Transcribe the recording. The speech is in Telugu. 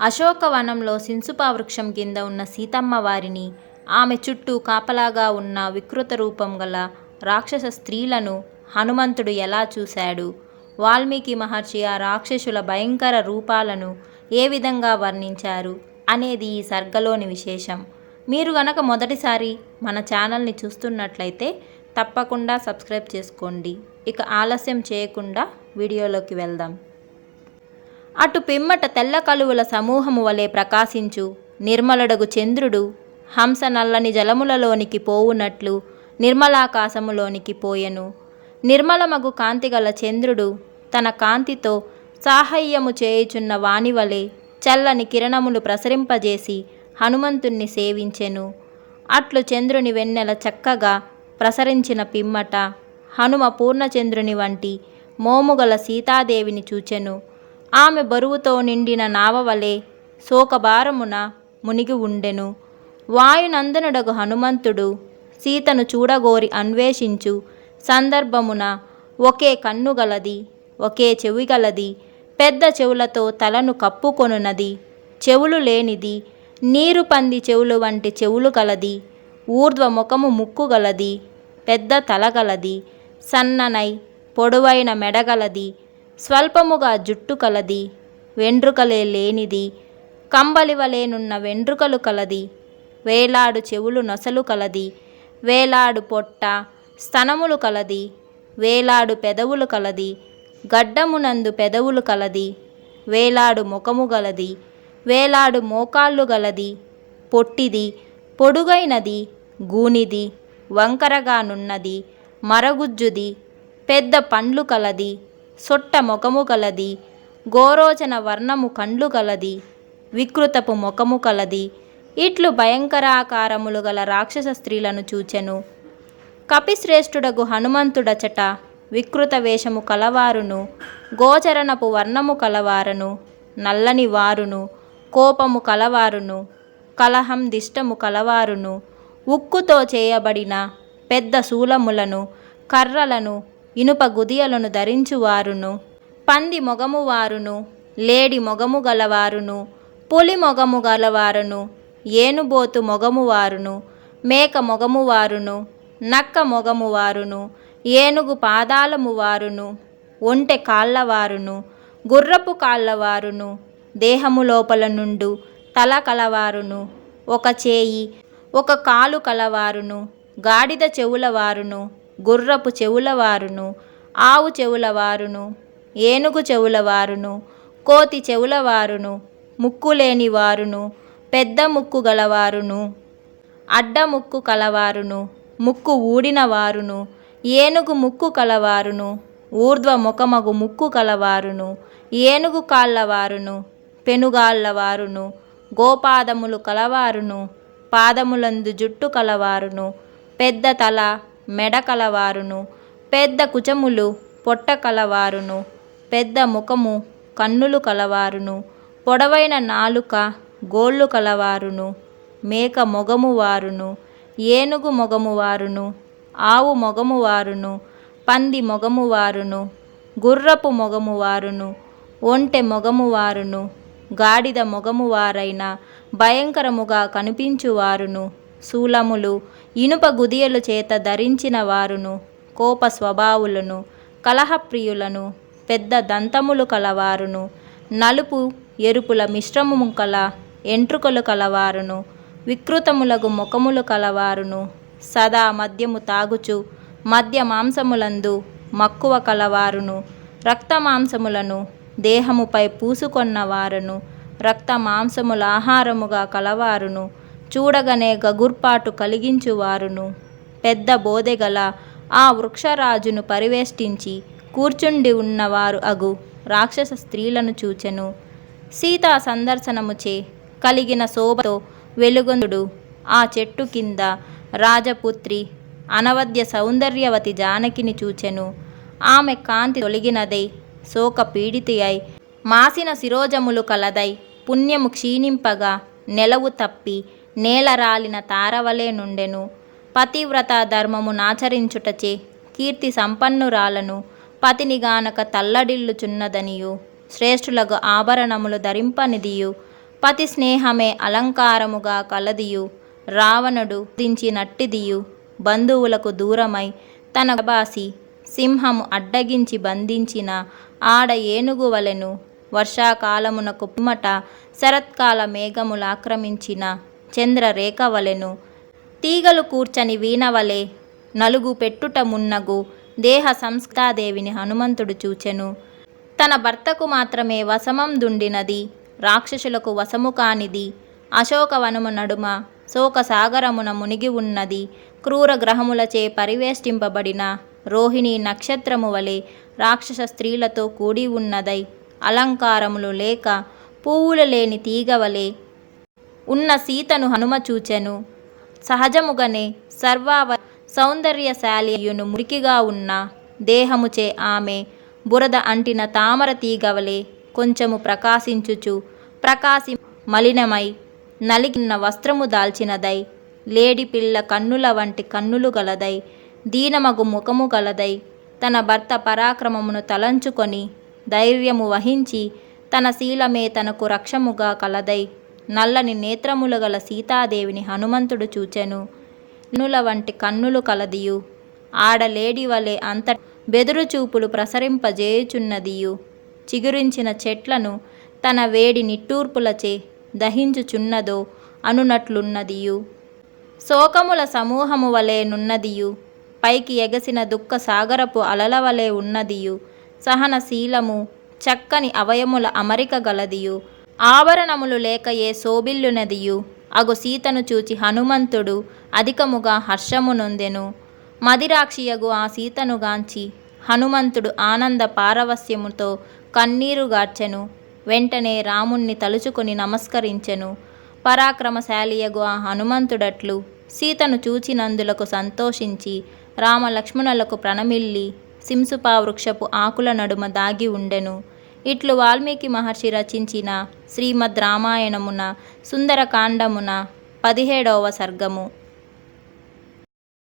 అశోకవనంలో సింసుపా వృక్షం కింద ఉన్న సీతమ్మ వారిని, ఆమె చుట్టూ కాపలాగా ఉన్న వికృత రూపం గల రాక్షస స్త్రీలను హనుమంతుడు ఎలా చూశాడు? వాల్మీకి మహర్షి ఆ రాక్షసుల భయంకర రూపాలను ఏ విధంగా వర్ణించారు అనేది ఈ సర్గలోని విశేషం. మీరు గనక మొదటిసారి మన ఛానల్ని చూస్తున్నట్లయితే తప్పకుండా సబ్స్క్రైబ్ చేసుకోండి. ఇక ఆలస్యం చేయకుండా వీడియోలోకి వెళ్దాం. అటు పిమ్మట తెల్ల కలువల సమూహము వలె ప్రకాశించు నిర్మలుడగు చంద్రుడు హంస నల్లని జలములలోనికి పోవునట్లు నిర్మలాకాశములోనికి పోయెను. నిర్మలమగు కాంతిగల చంద్రుడు తన కాంతితో సాహయ్యము చేయుచున్న వానివలే చల్లని కిరణములు ప్రసరింపజేసి హనుమంతుణ్ణి సేవించెను. అట్లు చంద్రుని వెన్నెల చక్కగా ప్రసరించిన పిమ్మట హనుమ పూర్ణచంద్రుని వంటి మోముగల సీతాదేవిని చూచెను. ఆమె బరువుతో నిండిన నావవలే శోకభారమున మునిగి ఉండెను. వాయునందనుడగు హనుమంతుడు సీతను చూడగోరి అన్వేషించు సందర్భమున ఒకే కన్ను గలది, ఒకే చెవి గలది, పెద్ద చెవులతో తలను కప్పుకొనున్నది, చెవులు లేనిది, నీరు పంది చెవులు వంటి చెవులు గలది, ఊర్ధ్వ ముఖము ముక్కు గలది, పెద్ద తల గలది, సన్ననై పొడవైన మెడగలది, స్వల్పముగా జుట్టు కలది, వెండ్రుకలే లేనిది, కంబలివలేనున్న వెండ్రుకలు కలది, వేలాడు చెవులు నొసలు కలది, వేలాడు పొట్ట స్తనములు కలది, వేలాడు పెదవులు కలది, గడ్డమునందు పెదవులు కలది, వేలాడు ముఖము గలది, వేలాడు మోకాళ్ళు గలది, పొట్టిది, పొడుగైనది, గూనిది, వంకరగానున్నది, మరగుజ్జుది, పెద్ద పండ్లు కలది, సొట్ట ముఖము కలది, గోరోచన వర్ణము కండ్లు కలది, వికృతపు ముఖము కలది. ఇట్లు భయంకరాకారములు గల రాక్షస స్త్రీలను చూచెను. కపిశ్రేష్ఠుడగు హనుమంతుడచట వికృత వేషము కలవారును, గోచరణపు వర్ణము కలవారును, నల్లని వారును, కోపము కలవారును, కలహం దిష్టము కలవారును, ఉక్కుతో చేయబడిన పెద్ద శూలములను, కర్రలను, ఇనుప గుదియలను ధరించువారును, పంది మొగము వారును, లేడి మొగము గలవారును, పులి మొగము గలవారును, ఏనుబోతు మొగము వారును, మేక మొగము వారును, నక్క మొగము వారును, ఏనుగు పాదాలము వారును, ఒంటె కాళ్ళవారును, గుర్రపు కాళ్ళవారును, దేహము లోపల నుండు తల కలవారును, ఒక చేయి ఒక కాలు కలవారును, గాడిద చెవులవారును, గుర్రపు చెవులవారును, ఆవు చెవులవారును, ఏనుగు చెవులవారును, కోతి చెవులవారును, ముక్కు లేని వారును, పెద్ద ముక్కు గలవారును, అడ్డముక్కు కలవారును, ముక్కు ఊడిన వారును, ఏనుగు ముక్కు కలవారును, ఊర్ధ్వ ముఖమగు ముక్కు కలవారును, ఏనుగు కాళ్ళవారును, పెనుగాళ్ళవారును, గోపాదములు కలవారును, పాదములందు జుట్టు కలవారును, పెద్ద తల మెడ కలవారును, పెద్ద కుచములు పొట్ట కలవారును, పెద్ద ముఖము కన్నులు కలవారును, పొడవైన నాలుక గోళ్ళు కలవారును, మేక మొగము వారును, ఏనుగు మొగము వారును, ఆవు మొగము వారును, పంది మొగము వారును, గుర్రపు మొగము వారును, ఒంటె మొగము వారును, గాడిద మొగము వారైన భయంకరముగా కనిపించువారును, శూలములు ఇనుప గుదియలు చేత ధరించిన వారును, కోప స్వభావులను, కలహప్రియులను, పెద్ద దంతములు కలవారును, నలుపు ఎరుపుల మిశ్రమము కల ఎంట్రుకలు కలవారును, వికృతములగు ముఖములు కలవారును, సదా మద్యము తాగుచు మద్య మాంసములందు మక్కువ కలవారును, రక్త మాంసములను దేహముపై పూసుకొన్నవారును, రక్త మాంసముల ఆహారముగా కలవారును, చూడగనే గగుర్పాటు కలిగించువారును, పెద్ద బోదెగల ఆ వృక్షరాజును పరివేష్టించి కూర్చుండి ఉన్నవారు అగు రాక్షస స్త్రీలను చూచెను. సీతా సందర్శనముచే కలిగిన శోభతో వెలుగొందుడు ఆ చెట్టు కింద రాజపుత్రి అనవద్య సౌందర్యవతి జానకిని చూచెను. ఆమె కాంతి తొలగినదై శోక పీడితి అయి మాసిన శిరోజములు కలదై పుణ్యము క్షీణింపగా నెలవు తప్పి నేలరాలిన తారవలే నుండెను. పతివ్రత ధర్మము నాచరించుటచే కీర్తి సంపన్నురాలను పతినిగానక తల్లడిల్లుచున్నదనియు శ్రేష్ఠులకు ఆభరణములు ధరింపనిదియు పతి స్నేహమే అలంకారముగా కలదియు రావణుడు దించినట్టిదియు బంధువులకు దూరమై తన బాసి సింహము అడ్డగించి బంధించిన ఆడ ఏనుగు వలెను వర్షాకాలమునకు పిమ్మట శరత్కాల మేఘములాక్రమించిన చంద్రరేఖ వలెను తీగలు కూర్చని వీణవలే నలుగు పెట్టుట మున్నగు దేహ సంస్థాదేవిని హనుమంతుడు చూచెను. తన భర్తకు మాత్రమే వశమందుండినది, రాక్షసులకు వశము కానిది. అశోకవనము నడుమ శోకసాగరమున మునిగి ఉన్నది. క్రూర గ్రహములచే పరివేష్టింపబడిన రోహిణీ నక్షత్రము వలె రాక్షస స్త్రీలతో కూడి ఉన్నదై అలంకారములు లేక పువ్వులు లేని తీగవలే ఉన్న సీతను హనుమ చూచెను. సహజముగనే సర్వావ సౌందర్యశాలియును మురికిగా ఉన్న దేహముచే ఆమె బురద అంటిన తామర తీగవలే కొంచెము ప్రకాశించుచు ప్రకాశి మలినమై నలిగిన వస్త్రము దాల్చినదై లేడి పిల్ల కన్నుల వంటి కన్నులు గలదై దీనమగు ముఖము గలదై తన భర్త పరాక్రమమును తలంచుకొని ధైర్యము వహించి తన శీలమే తనకు రక్షముగా కలదై నల్లని నేత్రములు గల సీతాదేవిని హనుమంతుడు చూచెను. కన్నుల వంటి కన్నులు కలదియు ఆడలేడి వలె అంత బెదురు చూపులు ప్రసరింపజేయుచున్నదియు చిగురించిన చెట్లను తన వేడి నిట్టూర్పులచే దహించుచున్నదో అనునట్లున్నదియు శోకముల సమూహము వలె నున్నదియు పైకి ఎగసిన దుఃఖ సాగరపు అలల వలె ఉన్నదియు సహనశీలము చక్కని అవయముల అమరిక గలదియు ఆభరణములు లేక ఏ శోభిల్లునదియు అగు సీతను చూచి హనుమంతుడు అధికముగా హర్షము నొందెను. మదిరాక్షియగు ఆ సీతను గాంచి హనుమంతుడు ఆనంద పారవస్యముతో కన్నీరు గార్చెను. వెంటనే రాముణ్ణి తలుచుకొని నమస్కరించెను. పరాక్రమశాలియగు ఆ హనుమంతుడట్లు సీతను చూచినందులకు సంతోషించి రామలక్ష్మణులకు ప్రణమిల్లి సింసుపా వృక్షపు ఆకుల నడుమ దాగి ఉండెను. ఇట్లు వాల్మీకి మహర్షి రచించిన శ్రీమద్ రామాయణమున సుందరకాండమున 17వ సర్గము.